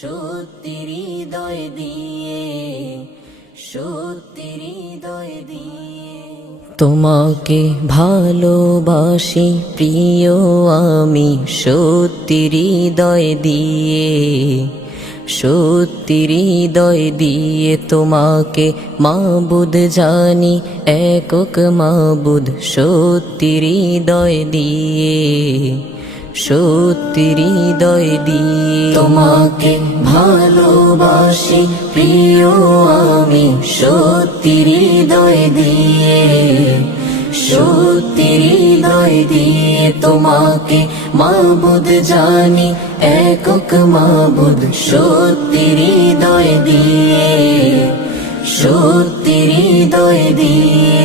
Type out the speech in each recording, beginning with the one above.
সত্যি দিয়ে সত্যি দিয়ে। তোমাকে ভালোবাসি, প্রিয় আমি, সত্যি হৃদয় দিয়ে, সত্যি হৃদয় দিয়ে তোমাকে মাবুদ জানি, একক মাবুদ, সত্যি হৃদয় দিয়ে। সত্যি হৃদয় দিয়ে তোমাকে ভালোবাসি, প্রিয় আমি। সত্যি হৃদয় দিয়ে, সত্যি হৃদয় দিয়ে তোমাকে মাবুদ জানি, একক মাবুদ। সত্যি হৃদয় দিয়ে, সত্যি হৃদয় দিয়ে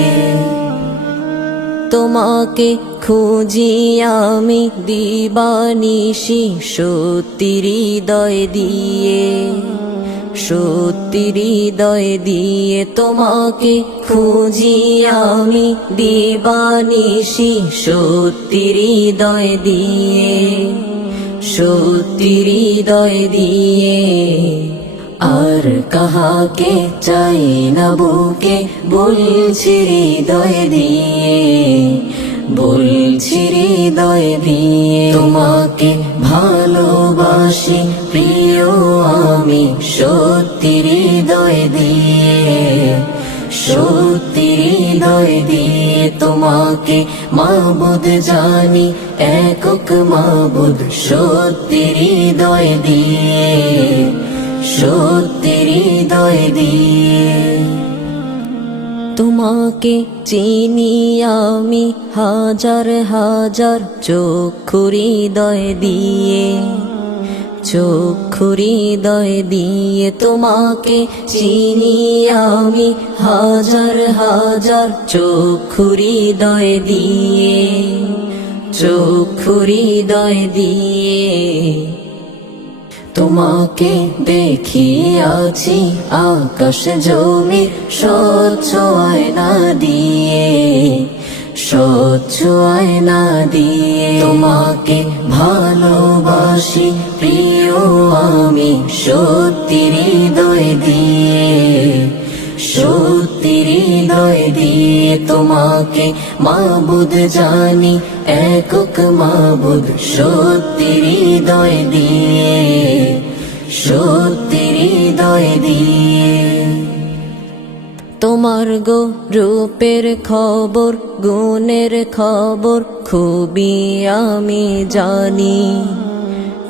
তোমাকে খুঁজি আমি দিবানিশি সত্যি হৃদয় দিয়ে, সত্যি হৃদয় দিয়ে তোমাকে খুঁজি আমি দিবানিশি সত্যি হৃদয় দিয়ে, সত্যি হৃদয় দিয়ে। আর কাহাকে চাই না বুকে, বলছি হৃদয় দিয়ে। বলছি হৃদয় দিয়ে তোমাকে ভালোবাসি, প্রিয় আমি। সত্যি হৃদয় দিয়ে, সত্যি হৃদয় দিয়ে তোমাকে মাবুদ জানি, একক মাবুদ। সত্যি হৃদয় দিয়ে, সত্যি হৃদয় দিয়ে। তোমাকে চিনি আমি হাজার হাজার দিয়ে, চক্ষু হৃদয় দিয়ে তোমাকে চিনি আমি হাজার হাজার দিয়ে, চক্ষু হৃদয় দিয়ে। তোমাকে দেখিয়াছি আকাশ জমি, স্বচ্ছ আয়না দিয়ে, স্বচ্ছ আয়না দিয়ে। তোমাকে ভালোবাসি, প্রিয় আমি, সত্যি হৃদয় দিয়ে, সত্যি হৃদয় দিয়ে। তোমাকে মাবুদ জানি, একক মাবুদ, সত্যি হৃদয় দিয়ে। তোমার গো রূপের খবর, গুণের খবর, খুবই আমি জানি,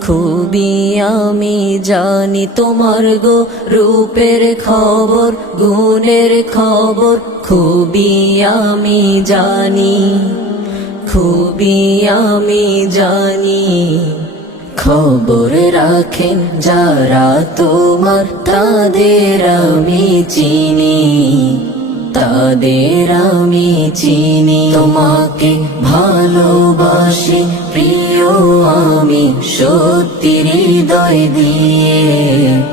খুবই আমি জানি তোমার গো রূপের খবর, গুণের খবর, খুবই আমি জানি, খুবই আমি জানি। খবর রাখেন যারা তোমার, তাদের আমি চিনি। তাদের আমি চিনি। তোমাকে ভালোবাসি, প্রিয় আমি সত্যি হৃদয় দিয়ে।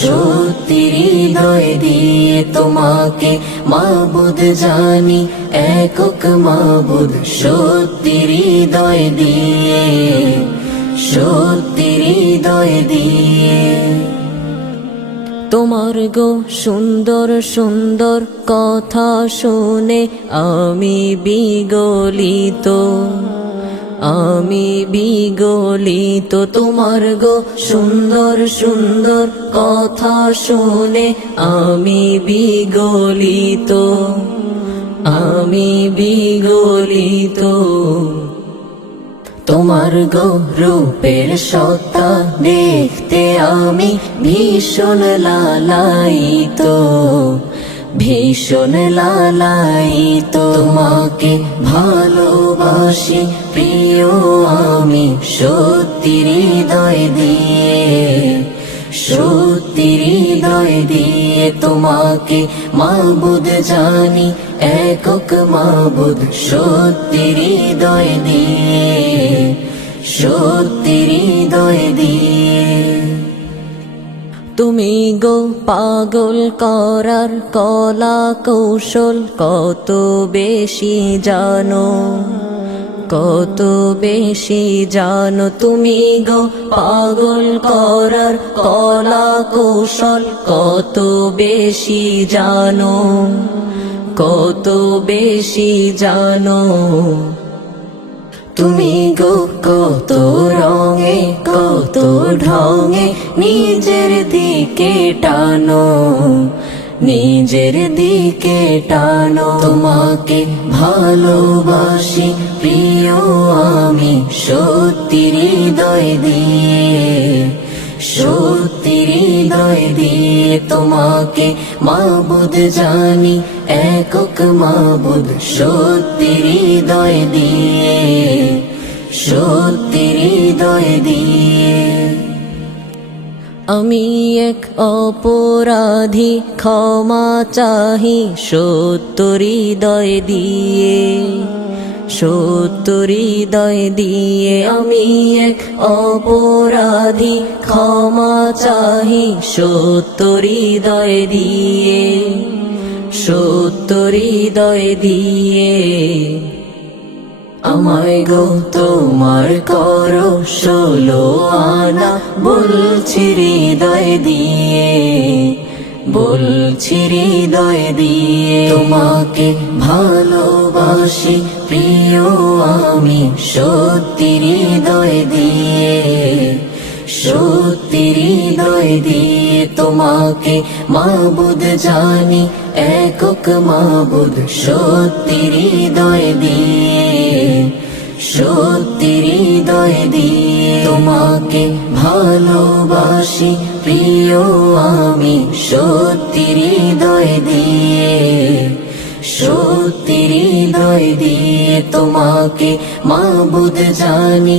সত্যি হৃদয় দিয়ে তোমাকে মাবুদ জানি, একক মাবুদ সত্যি হৃদয় দিয়ে। সত্যি তোমার গো সুন্দর সুন্দর কথা শুনে আমি বিগলিত। আমি বিগলিত, তোমার গো সুন্দর সুন্দর কথা শুনে আমি বিগলিত। আমি বিগলিত। তোমার গৌরূপের সত্তা দেখতে আমি ভীষণ লালাই তো ভীষণ লালায়িত। তোমাকে ভালোবাসি, প্রিয় আমি সত্যি হৃদয় দিয়ে। সত্যি হৃদয় দিয়ে তোমাকে মাবুদ জানি, একক মাবুদ সত্যি হৃদয় দিয়ে সত্যি হৃদয় দিয়ে। তুমি গো পাগল করার কলা কৌশল কত বেশি জানো? কত বেশি জানো তুমি গো? পাগল করার কলা কৌশল কত বেশি জানো? কত বেশি জানো? তুমি গো, কত রঙে, কত ঢঙে নিজের দিকে টানো। নিজের দিকে টানো। তোমাকে ভালোবাসি, প্রিয় আমি। সত্যি হৃদয় দিয়ে, সত্যি হৃদয় দিয়ে তোমাকে মাবুদ জানি, একক মাবুদ। সত্যি হৃদয় দিয়ে, সত্যি হৃদয় দিয়ে আমি এক অপরাধী, ক্ষমা চাহি সত্য হৃদয় দিয়ে। সত্য হৃদয় দিয়ে আমি এক অপরাধী, ক্ষমা চাহি সত্য হৃদয় দিয়ে। সত্য হৃদয় দিয়ে আমায় গো, তোমার করো ষোলো আনা। বলছি হৃদয় দিয়ে, বলছি হৃদয় দিয়ে। তোমাকে ভালোবাসি, প্রিয় আমি। সত্যি হৃদয় দিয়ে, সত্যি হৃদয় দিয়ে। তোমাকে মাবুদ জানি, একক মাবুদ। সত্যি হৃদয় দিয়ে। সত্যি হৃদয় দিয়ে তোমাকে ভালোবাসি, প্রিয় আমি। সত্যি হৃদয় দিয়ে সত্যি হৃদয় দিয়ে তোমাকে মাবুদ জানি,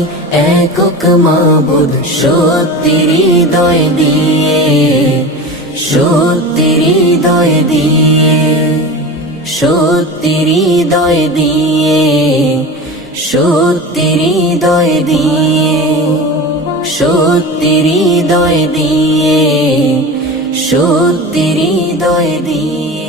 একক মাবুদ। সত্যি হৃদয় দিয়ে সত্যি হৃদয় দিয়ে সত্যি হৃদয় দিয়ে। সত্যি হৃদয় দিয়ে সত্যি হৃদয় দিয়ে সত্যি হৃদয় দিয়ে।